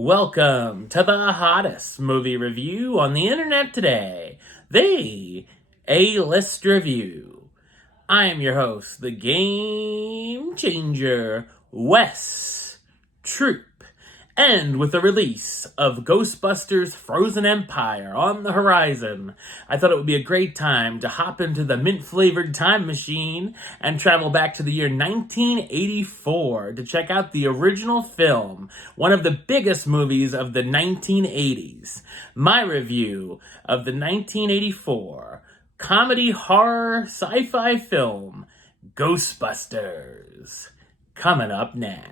Welcome to the hottest movie review on the internet today, the A-List Review. I am your host, the Game Changer, Wes Troop. And with the release of Ghostbusters Frozen Empire on the horizon, I thought it would be a great time to hop into the mint-flavored time machine and travel back to the year 1984 to check out the original film, one of the biggest movies of the 1980s. My review of the 1984 comedy horror sci-fi film, Ghostbusters. Coming up now.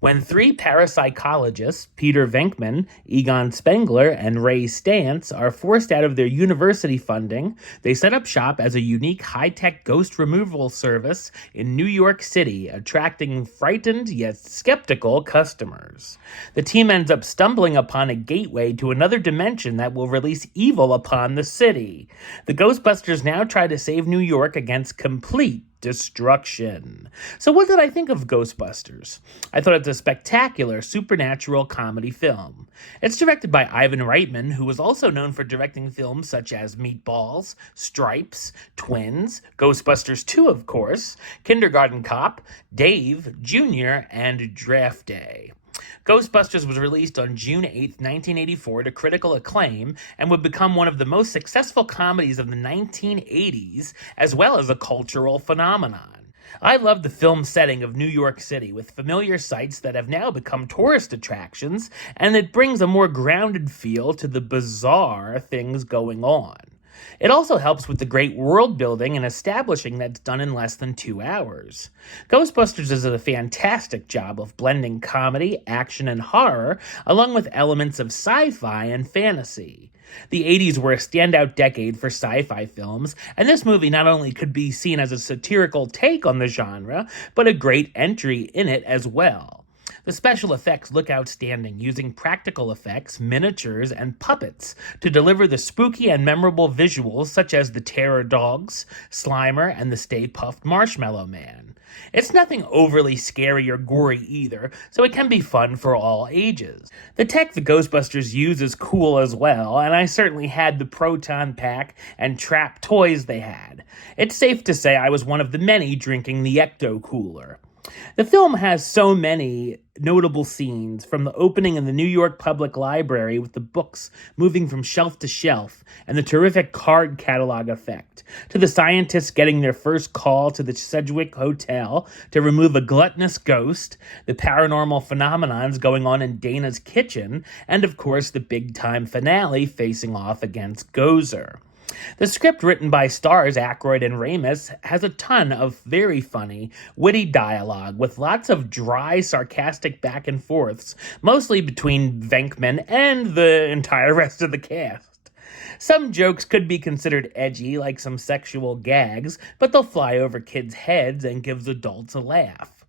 When three parapsychologists, Peter Venkman, Egon Spengler, and Ray Stantz, are forced out of their university funding, they set up shop as a unique high-tech ghost removal service in New York City, attracting frightened yet skeptical customers. The team ends up stumbling upon a gateway to another dimension that will release evil upon the city. The Ghostbusters now try to save New York against complete destruction. So what did I think of Ghostbusters? I thought it's a spectacular supernatural comedy film. It's directed by Ivan Reitman, who was also known for directing films such as Meatballs, Stripes, Twins, Ghostbusters 2, of course, Kindergarten Cop, Dave, Jr., and Draft Day. Ghostbusters was released on June 8, 1984 to critical acclaim and would become one of the most successful comedies of the 1980s, as well as a cultural phenomenon. I love the film setting of New York City, with familiar sights that have now become tourist attractions, and it brings a more grounded feel to the bizarre things going on. It also helps with the great world building and establishing that's done in less than 2 hours. Ghostbusters does a fantastic job of blending comedy, action, and horror, along with elements of sci-fi and fantasy. The 80s were a standout decade for sci-fi films, and this movie not only could be seen as a satirical take on the genre, but a great entry in it as well. The special effects look outstanding, using practical effects, miniatures, and puppets to deliver the spooky and memorable visuals such as the Terror Dogs, Slimer, and the Stay Puft Marshmallow Man. It's nothing overly scary or gory either, so it can be fun for all ages. The tech the Ghostbusters use is cool as well, and I certainly had the proton pack and trap toys they had. It's safe to say I was one of the many drinking the Ecto Cooler. The film has so many notable scenes, from the opening in the New York Public Library with the books moving from shelf to shelf and the terrific card catalog effect, to the scientists getting their first call to the Sedgwick Hotel to remove a gluttonous ghost, the paranormal phenomenons going on in Dana's kitchen, and of course the big-time finale facing off against Gozer. The script, written by stars Aykroyd and Ramis, has a ton of very funny, witty dialogue with lots of dry, sarcastic back and forths, mostly between Venkman and the entire rest of the cast. Some jokes could be considered edgy, like some sexual gags, but they'll fly over kids' heads and gives adults a laugh.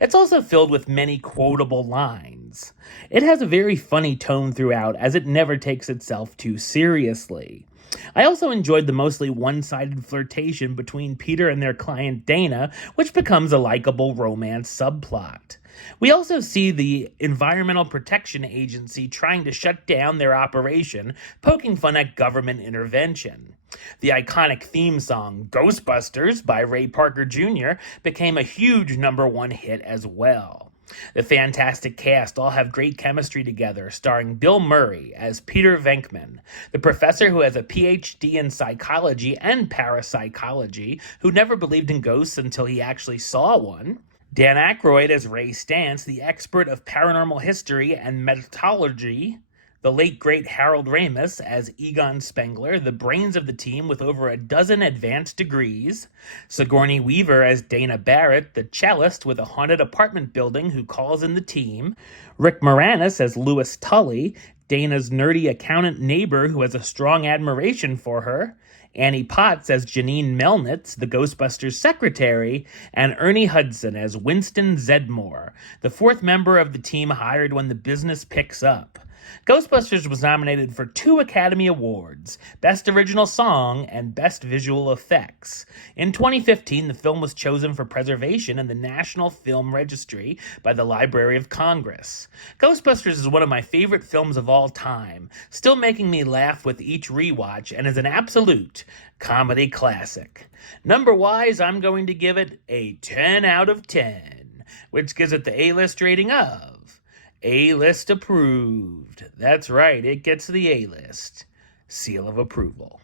It's also filled with many quotable lines. It has a very funny tone throughout, as it never takes itself too seriously. I also enjoyed the mostly one-sided flirtation between Peter and their client Dana, which becomes a likable romance subplot. We also see the Environmental Protection Agency trying to shut down their operation, poking fun at government intervention. The iconic theme song, Ghostbusters, by Ray Parker Jr., became a huge #1 hit as well. The fantastic cast all have great chemistry together, starring Bill Murray as Peter Venkman, the professor who has a PhD in psychology and parapsychology, who never believed in ghosts until he actually saw one. Dan Aykroyd as Ray Stantz, the expert of paranormal history and metallurgy. The late, great Harold Ramis as Egon Spengler, the brains of the team with over a dozen advanced degrees. Sigourney Weaver as Dana Barrett, the cellist with a haunted apartment building who calls in the team. Rick Moranis as Louis Tully, Dana's nerdy accountant neighbor who has a strong admiration for her. Annie Potts as Janine Melnitz, the Ghostbusters secretary, and Ernie Hudson as Winston Zedmore, the fourth member of the team hired when the business picks up. Ghostbusters was nominated for 2 Academy Awards, Best Original Song and Best Visual Effects. In 2015, the film was chosen for preservation in the National Film Registry by the Library of Congress. Ghostbusters is one of my favorite films of all time, still making me laugh with each rewatch, and is an absolute comedy classic. Number-wise, I'm going to give it a 10 out of 10, which gives it the A-list rating of A-list approved. That's right, it gets the A-list seal of approval.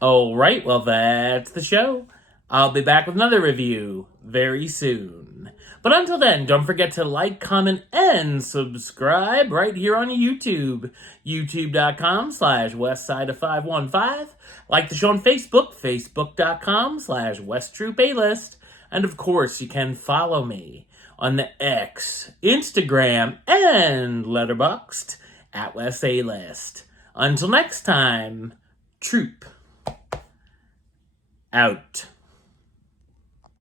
Alright, well that's the show. I'll be back with another review very soon. But until then, don't forget to like, comment, and subscribe right here on YouTube. YouTube.com/WestsideOf515. Like the show on Facebook, Facebook.com/WestTroopAlist. And of course, you can follow me on the X, Instagram, and Letterboxd at Wes A List. Until next time, Troop out.